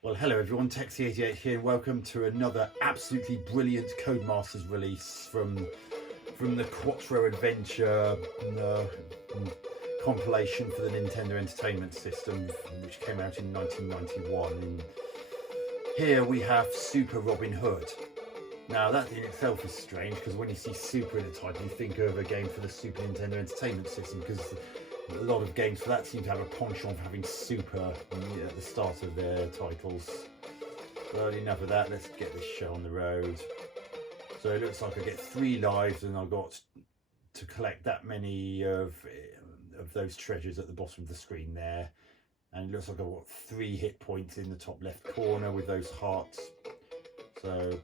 Well, hello everyone, Texie88 here, and welcome to another absolutely brilliant CodeMasters release from the Quattro Adventure compilation for the Nintendo Entertainment System, which came out in 1991. And here we have Super Robin Hood. Now that in itself is strange, because when you see Super in the title, you think of a game for the Super Nintendo Entertainment System, because a lot of games for that seem to have a penchant for having Super at the start of their titles. But enough of that, let's get this show on the road. So it looks like I get 3 lives, and I've got to collect that many of those treasures at the bottom of the screen there. And it looks like I've got 3 hit points in the top left corner with those hearts. So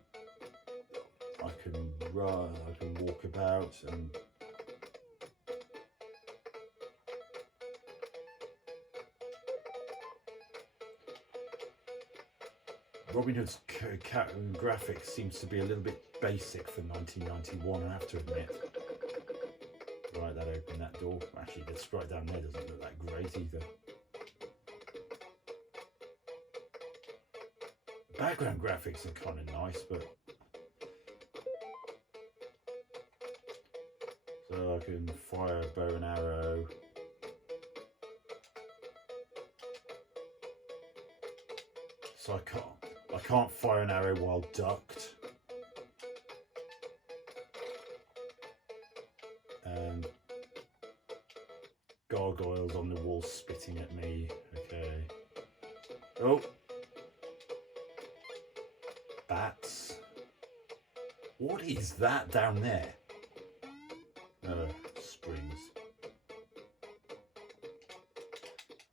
I can run, I can walk about, and Robin Hood's graphics seems to be a little bit basic for 1991, I have to admit. Right, that opened that door. Actually, the sprite down there doesn't look that great either. Background graphics are kind of nice, but so I can fire a bow and arrow. So I can't fire an arrow while ducked. And gargoyles on the wall spitting at me. Okay. Oh. Bats. What is that down there? Springs.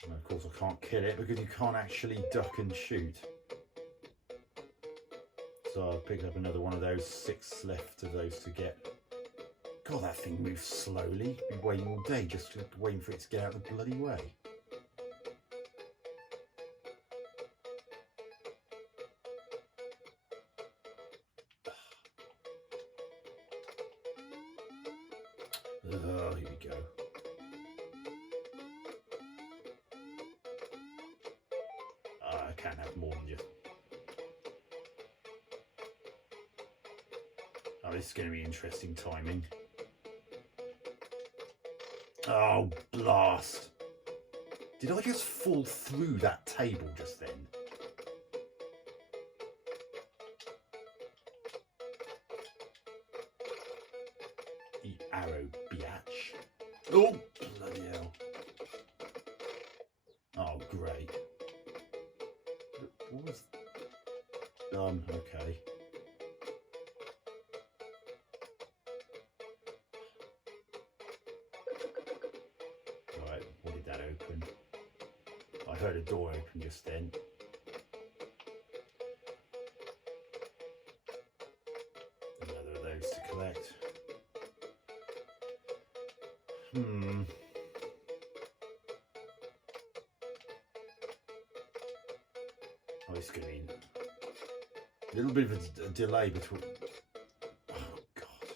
And of course I can't kill it because you can't actually duck and shoot. So I'll pick up another one of those, 6 left of those to get. God, that thing moves slowly. Been waiting all day just waiting for it to get out of the bloody way. Oh, here we go. I can't have more than just. Oh, this is going to be interesting timing. Oh, blast. Did I just fall through that table just then? Eat arrow, biatch. Oh, bloody hell. Oh, great. What was... okay. Right, what did that open? I heard a door open just then. Another of those to collect. Oh, it's going to be a little bit of a delay between. Oh God!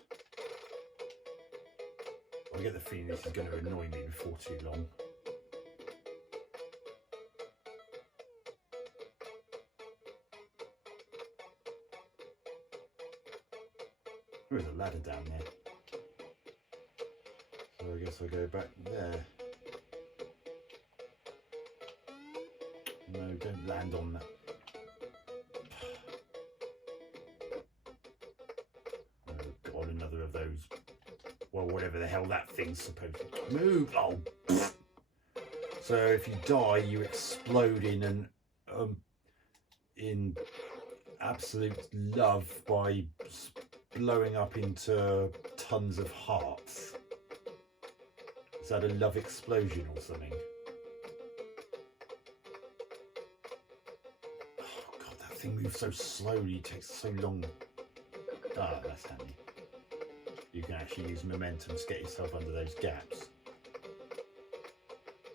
I get the feeling this is going to annoy me before too long. There's a ladder down there. So I guess I'll go back there. No, don't land on that. Oh God, another of those. Well, whatever the hell that thing's supposed to move. Oh. So if you die, you explode in absolute love by blowing up into tons of hearts. Is that a love explosion or something? Oh God, that thing moves so slowly, it takes so long. Ah, that's handy. You can actually use momentum to get yourself under those gaps.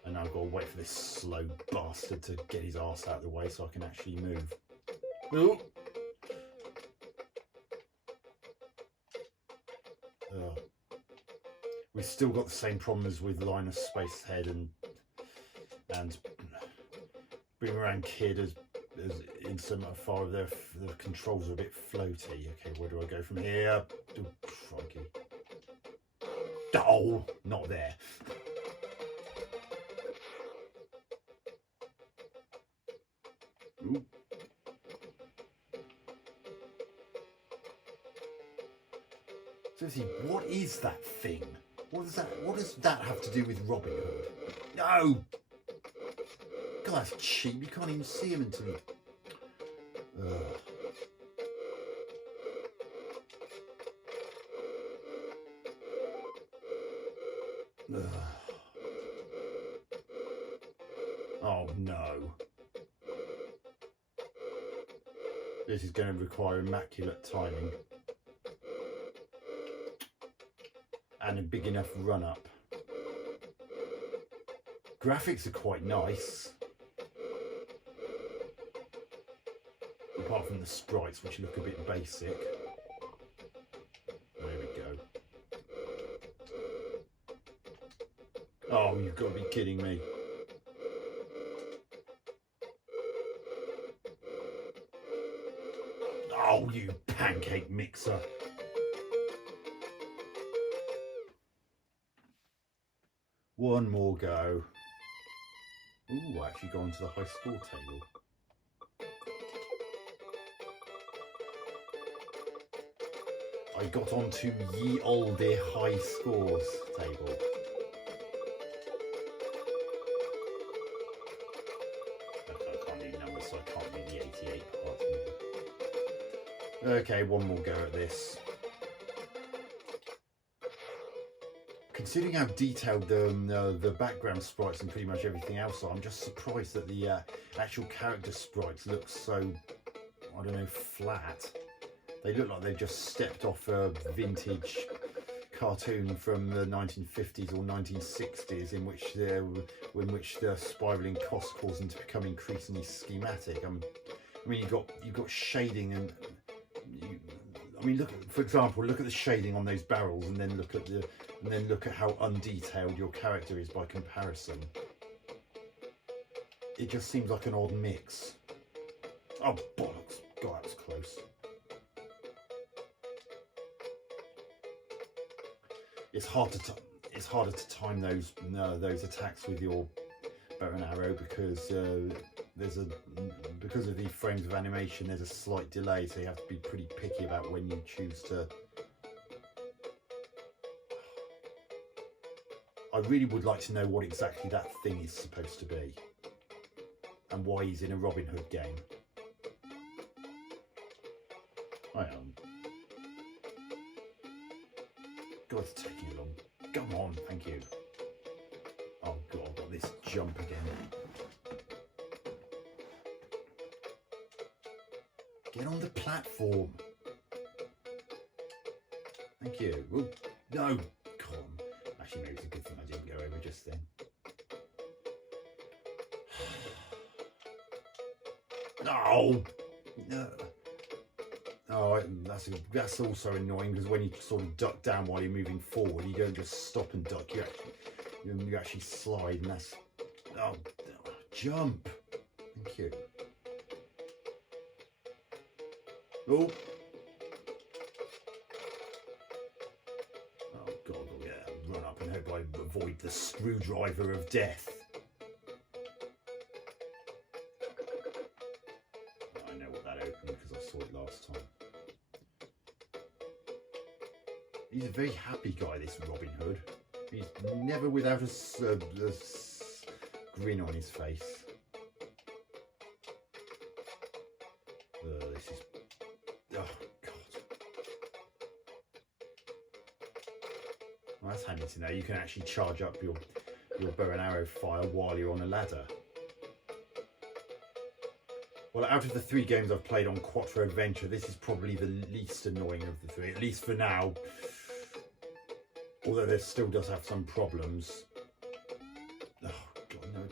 And now I've got to wait for this slow bastard to get his arse out of the way so I can actually move. Oh. We've still got the same problem as with Linus Spacehead and Boomerang Kid as so far the controls are a bit floaty. Okay, where do I go from here? Oh, crikey. Oh, not there. Ooh. Seriously, what is that thing? What does that have to do with Robin Hood? No! God, that's cheap. You can't even see him until you... Oh no. This is going to require immaculate timing. And a big enough run up. Graphics are quite nice. Apart from the sprites, which look a bit basic. There we go. Oh, you've got to be kidding me. Oh, you pancake mixer. One more go. Ooh, I actually got onto the high score table. I got onto ye olde high scores table. I can't read numbers, so I can't read the 88 part. Okay, one more go at this. Considering how detailed the background sprites and pretty much everything else are, I'm just surprised that the actual character sprites look so, I don't know, flat. They look like they've just stepped off a vintage cartoon from the 1950s or 1960s, in which the spiraling cost caused them to become increasingly schematic. I mean, you've got shading, and I mean, for example, look at the shading on those barrels, and then look at how undetailed your character is by comparison. It just seems like an odd mix. Oh bollocks! God, that was close. It's harder to time those attacks with your bow and arrow because because of the frames of animation. There's a slight delay, so you have to be pretty picky about when you choose to. I really would like to know what exactly that thing is supposed to be, and why he's in a Robin Hood game. I am. God, it's taking long. Come on, thank you. Oh God, I've got this jump again. Get on the platform. Thank you. Ooh, no, come on. Actually, maybe it's a good thing I didn't go over just then. No. No. Oh, that's also annoying, because when you sort of duck down while you're moving forward, you don't just stop and duck. You actually slide, and that's jump. Thank you. Oh. Oh God, oh yeah, run up and hope I avoid the screwdriver of death. I know what that opened because I saw it last time. He's a very happy guy, this Robin Hood. He's never without a grin on his face. This is... Oh, God. Well, that's handy to know. You can actually charge up your bow and arrow fire while you're on a ladder. Well, out of the 3 games I've played on Quattro Adventure, this is probably the least annoying of the 3, at least for now. Although there still does have some problems. Oh, God, no.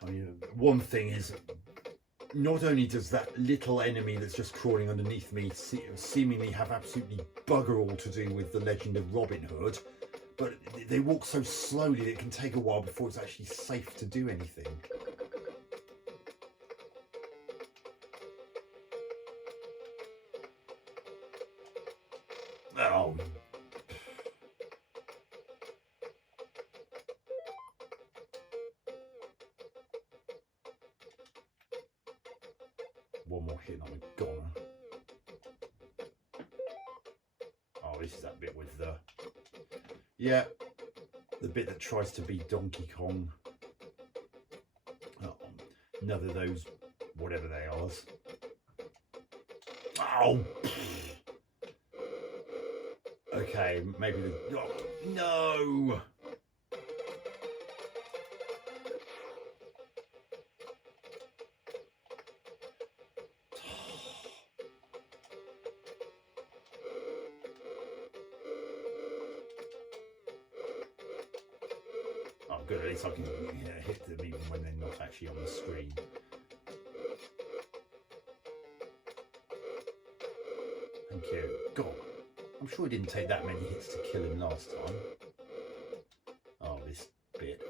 I mean, one thing is, not only does that little enemy that's just crawling underneath me seemingly have absolutely bugger all to do with the legend of Robin Hood, but they walk so slowly that it can take a while before it's actually safe to do anything. Oh. One more hit and I'm gone. Oh, this is that bit with the... Yeah, the bit that tries to be Donkey Kong. Oh, another of those, whatever they are. Oh! Okay, maybe the... Oh, no! Oh, good, at least I can hit them even when they're not actually on the screen. Thank you. God, I'm sure it didn't take that many hits to kill him last time. Oh, this bit.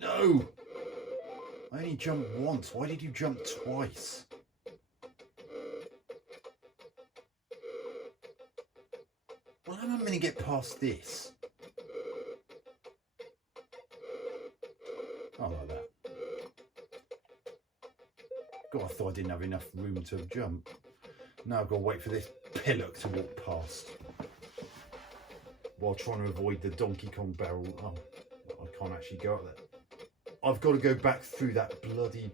No! I only jumped once. Why did you jump twice? Well, how am I going to get past this? Oh, like that. God, I thought I didn't have enough room to jump. Now I've got to wait for this pillock to walk past. While trying to avoid the Donkey Kong barrel. Oh, I can't actually go up there. I've got to go back through that bloody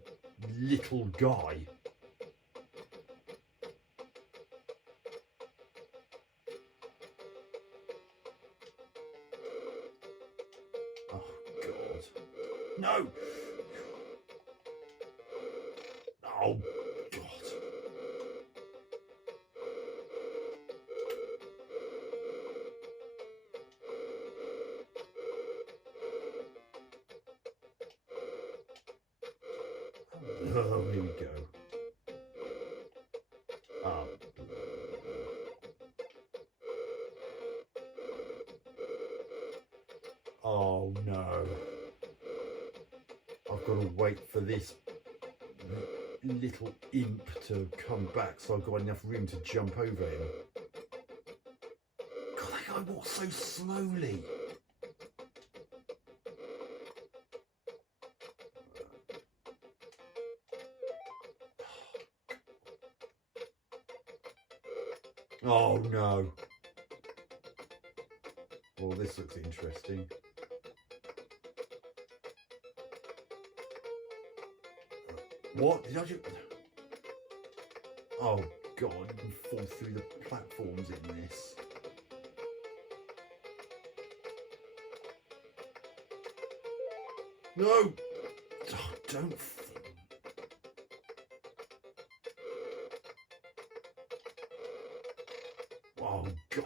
little guy. Oh, God. No! Oh, God. Oh, here we go. Oh. Oh no. I've got to wait for this little imp to come back so I've got enough room to jump over him. God, that guy walks so slowly. Oh no. Well, this looks interesting. What? Did I just... Oh God, you can fall through the platforms in this. No! Oh, don't fall. Oh God.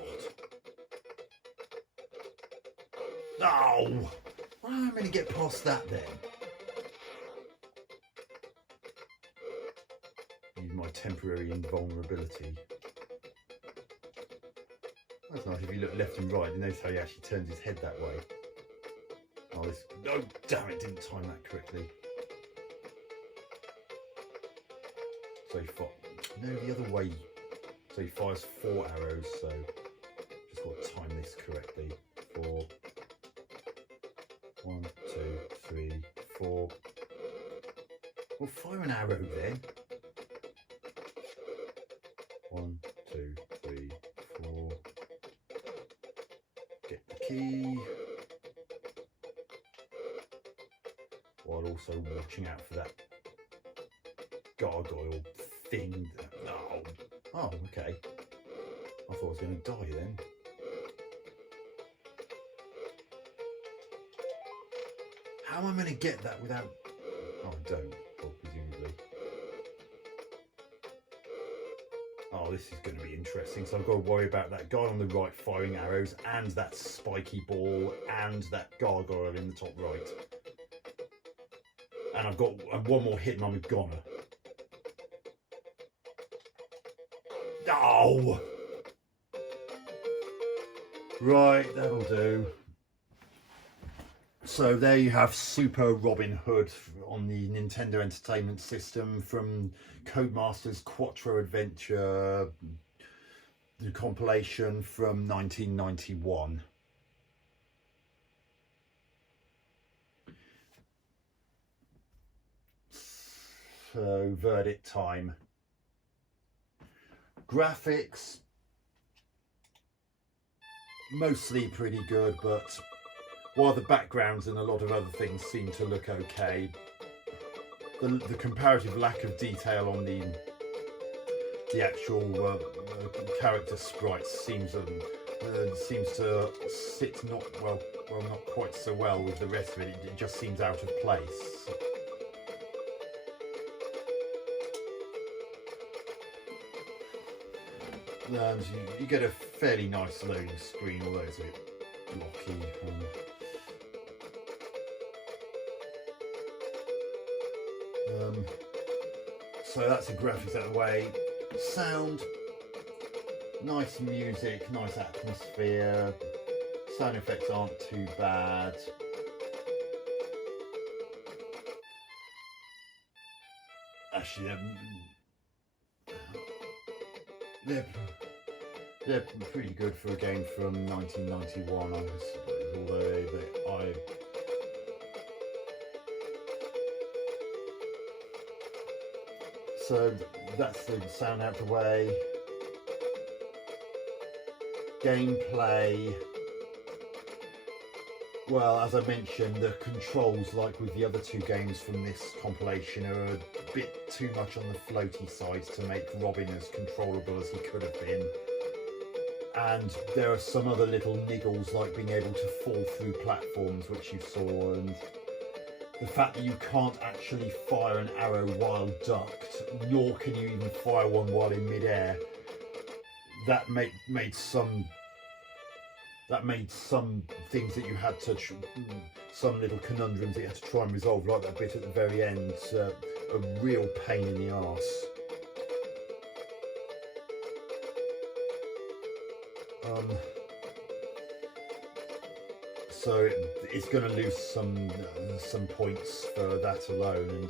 Oh! Why am I going to get past that then? Use my temporary invulnerability. That's nice if you look left and right, you notice how he actually turns his head that way. Oh, this... No, damn it, didn't time that correctly. So he fought... No, the other way. So he fires 4 arrows, so just got to time this correctly. 4. 1, 2, 3, 4. Well, fire an arrow then. 1, 2, 3, 4. Get the key. While also watching out for that gargoyle thing. Oh, oh, okay. I thought I was going to die then. How am I going to get that without... Oh, I don't. Well, presumably. Oh, oh, this is going to be interesting. So I've got to worry about that guy on the right firing arrows, and that spiky ball, and that gargoyle in the top right. And I've got one more hit and I'm a goner. Oh! Right, that'll do. So there you have Super Robin Hood on the Nintendo Entertainment System from CodeMasters Quattro Adventure, the compilation from 1991. So, verdict time. Graphics, mostly pretty good, but while the backgrounds and a lot of other things seem to look okay, the comparative lack of detail on the actual character sprites seems to sit not quite so well with the rest of it. It just seems out of place. And you get a fairly nice loading screen, although it's a bit blocky. So that's the graphics out of the way. Sound, nice music, nice atmosphere. Sound effects aren't too bad. Actually, they're pretty good for a game from 1991, although so that's the sound out the way. Gameplay, well, as I mentioned, the controls, like with the other two games from this compilation, are a bit too much on the floaty side to make Robin as controllable as he could have been. And there are some other little niggles, like being able to fall through platforms, which you saw, and the fact that you can't actually fire an arrow while ducked, nor can you even fire one while in midair. That made some things that you had to, some little conundrums that you had to try and resolve, like that bit at the very end, a real pain in the arse. So it's going to lose some points for that alone, and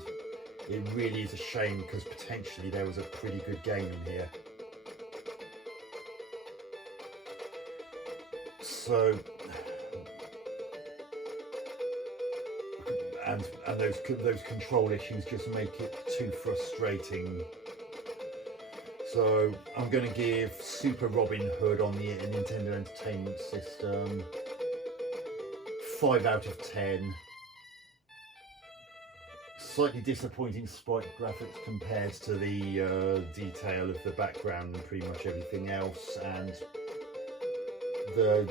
it really is a shame because potentially there was a pretty good game in here. So, and those control issues just make it too frustrating. So I'm going to give Super Robin Hood on the Nintendo Entertainment System 5 out of 10. Slightly disappointing sprite graphics compared to the detail of the background and pretty much everything else, and the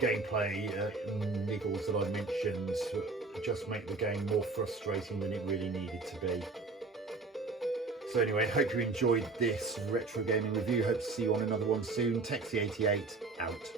gameplay niggles that I mentioned just make the game more frustrating than it really needed to be. So anyway, hope you enjoyed this retro gaming review. Hope to see you on another one soon. Texie88 out.